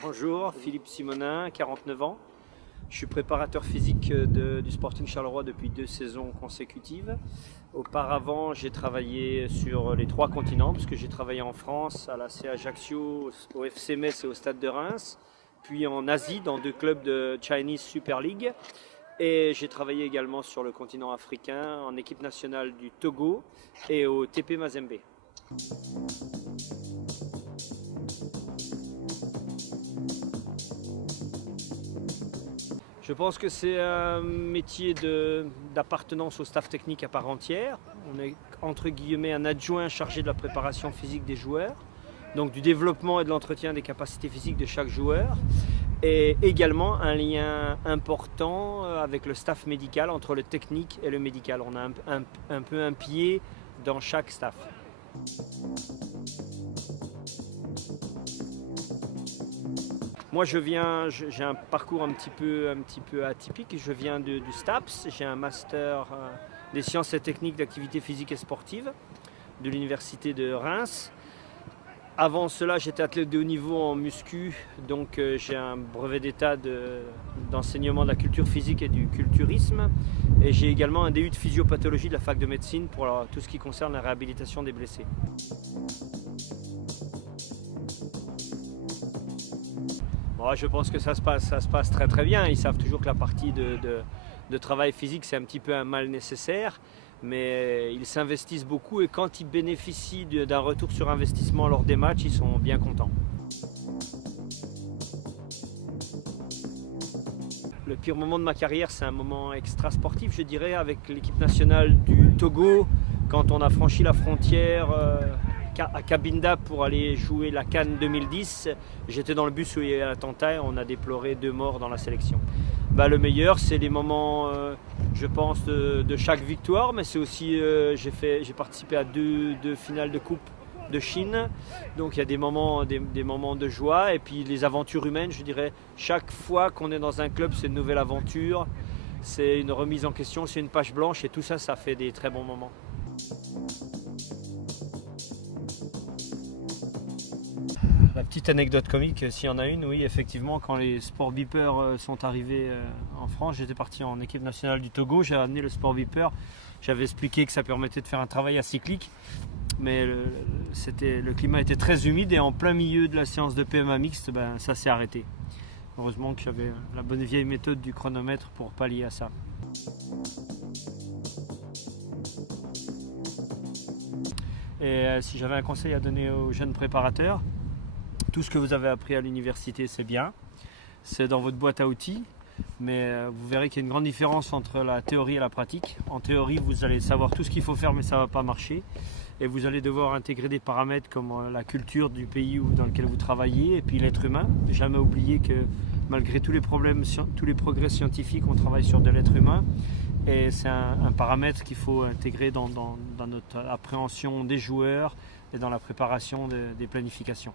Bonjour, Philippe Simonin, 49 ans. Je suis préparateur physique du Sporting Charleroi depuis 2 saisons consécutives. Auparavant, j'ai travaillé sur les 3 continents, puisque j'ai travaillé en France, à la CA Ajaccio, au FC Metz et au Stade de Reims, puis en Asie, dans 2 clubs de Chinese Super League. Et j'ai travaillé également sur le continent africain, en équipe nationale du Togo et au TP Mazembe. Je pense que c'est un métier d'appartenance au staff technique à part entière. On est entre guillemets un adjoint chargé de la préparation physique des joueurs, donc du développement et de l'entretien des capacités physiques de chaque joueur, et également un lien important avec le staff médical, entre le technique et le médical. On a un peu un pied dans chaque staff. Moi j'ai un parcours un petit peu atypique. Je viens du STAPS, j'ai un master des sciences et techniques d'activité physique et sportive de l'université de Reims. Avant cela, j'étais athlète de haut niveau en muscu, donc j'ai un brevet d'état d'enseignement de la culture physique et du culturisme. Et j'ai également un DU de physiopathologie de la fac de médecine pour tout ce qui concerne la réhabilitation des blessés. Bon, je pense que ça se passe très très bien. Ils savent toujours que la partie de travail physique, c'est un petit peu un mal nécessaire, mais ils s'investissent beaucoup et quand ils bénéficient d'un retour sur investissement lors des matchs, ils sont bien contents. Le pire moment de ma carrière, c'est un moment extra sportif, je dirais, avec l'équipe nationale du Togo, quand on a franchi la frontière à Cabinda pour aller jouer la CAN 2010. J'étais dans le bus où il y a eu l'attentat et on a déploré 2 morts dans la sélection. Le meilleur, c'est les moments, je pense, de chaque victoire, mais c'est aussi, j'ai participé à 2 finales de Coupe de Chine, donc il y a des moments de joie, et puis les aventures humaines, je dirais, chaque fois qu'on est dans un club, c'est une nouvelle aventure, c'est une remise en question, c'est une page blanche, et tout ça, ça fait des très bons moments. La petite anecdote comique, s'il y en a une, oui, effectivement, quand les Sport Vipers sont arrivés en France, j'étais parti en équipe nationale du Togo, j'ai amené le Sport Viper, j'avais expliqué que ça permettait de faire un travail acyclique, mais le climat était très humide et en plein milieu de la séance de PMA mixte, ça s'est arrêté. Heureusement que j'avais la bonne vieille méthode du chronomètre pour pallier à ça. Et si j'avais un conseil à donner aux jeunes préparateurs, tout ce que vous avez appris à l'université, c'est bien, c'est dans votre boîte à outils, mais vous verrez qu'il y a une grande différence entre la théorie et la pratique. En théorie, vous allez savoir tout ce qu'il faut faire, mais ça ne va pas marcher. Et vous allez devoir intégrer des paramètres comme la culture du pays dans lequel vous travaillez, et puis l'être humain. Jamais oublier que malgré tous les progrès scientifiques, on travaille sur de l'être humain. Et c'est un paramètre qu'il faut intégrer dans notre appréhension des joueurs et dans la préparation des planifications.